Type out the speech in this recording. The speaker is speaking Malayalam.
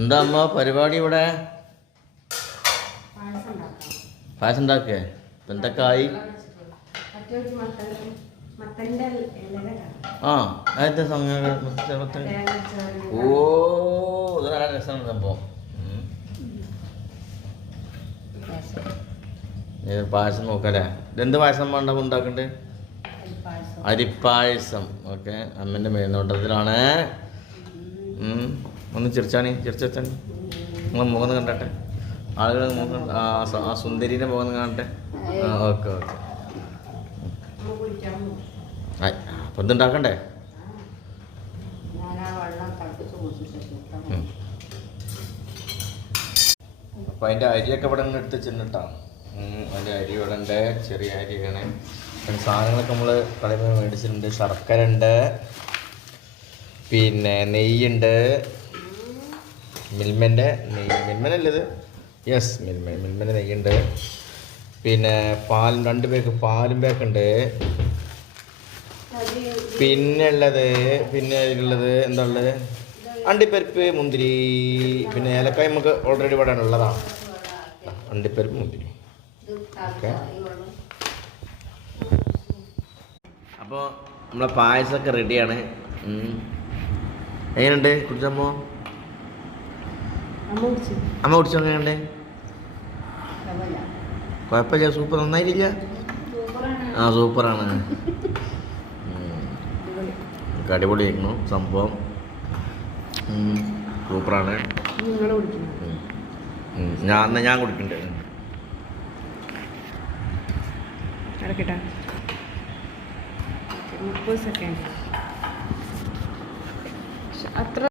എന്താ അമ്മ പരിപാടി ഇവിടെ? പായസം ഉണ്ടാക്കേ? എന്തൊക്കെ ആയി? ആ അതിന്റെ ഓ ഇത് നല്ല രസമാണ് സംഭവം. പായസം നോക്കല്ലേ? ഇതെന്ത് പായസം ഉണ്ടാക്കണ്ടേ? അരിപ്പായസം. ഓക്കെ, അമ്മേൻ്റെ മേൽനോട്ടത്തിലാണ്. ഒന്ന് ചിരിച്ചാണി ചിരിച്ചാണി നിങ്ങൾ മുഖം കണ്ടട്ടെ, ആളുകൾ മുഖം ആ സുന്ദരീൻ്റെ മുഖം കാണട്ടെ. Okay okay. അപ്പം ഇതുണ്ടാക്കണ്ടേ? അപ്പം അതിൻ്റെ അരിയൊക്കെ ഇവിടെ നിന്ന് എടുത്ത് ചെന്നിട്ടാ. അതിൻ്റെ അരി ഇവിടെ ഉണ്ട്, ചെറിയ അരിയാണ്. പിന്നെ സാധനങ്ങളൊക്കെ നമ്മൾ കടയിൽ നിന്ന് മേടിച്ചിട്ടുണ്ട്. ശർക്കര ഉണ്ട്, പിന്നെ നെയ്യുണ്ട്, മിൽമൻ്റെ നെയ്യ്, മിൽമനല്ലത്, യെസ് മിൽമൻ്റെ നെയ്യുണ്ട്. പിന്നെ പാലും 2 പേക്ക് പാലും പേക്കുണ്ട്. പിന്നെ ഇതിലുള്ളത് എന്താ ഉള്ളത്? അണ്ടിപ്പരിപ്പ്, മുന്തിരി, പിന്നെ ഏലക്കായ നമുക്ക് ഓൾറെഡി ഇവിടെ ഉള്ളതാണ്. അണ്ടിപ്പരിപ്പ്, മുന്തിരി. ഓക്കെ, അപ്പോൾ നമ്മളെ പായസമൊക്കെ റെഡിയാണ്. എങ്ങനെയുണ്ട് കുടിച്ചമ്മോ? അമ്മ കുടിച്ചോ? എങ്ങനെയുണ്ട്? കുഴപ്പമില്ല, സൂപ്പർ. നന്നായിട്ടില്ല? ആ സൂപ്പറാണ്. അടിപൊളിയായിരുന്നു സംഭവം, സൂപ്പറാണ്. ഞാൻ കുടിക്കണ്ടേ? ഇറക്കട്ടെ 30 സെക്കൻഡ് അത്ര.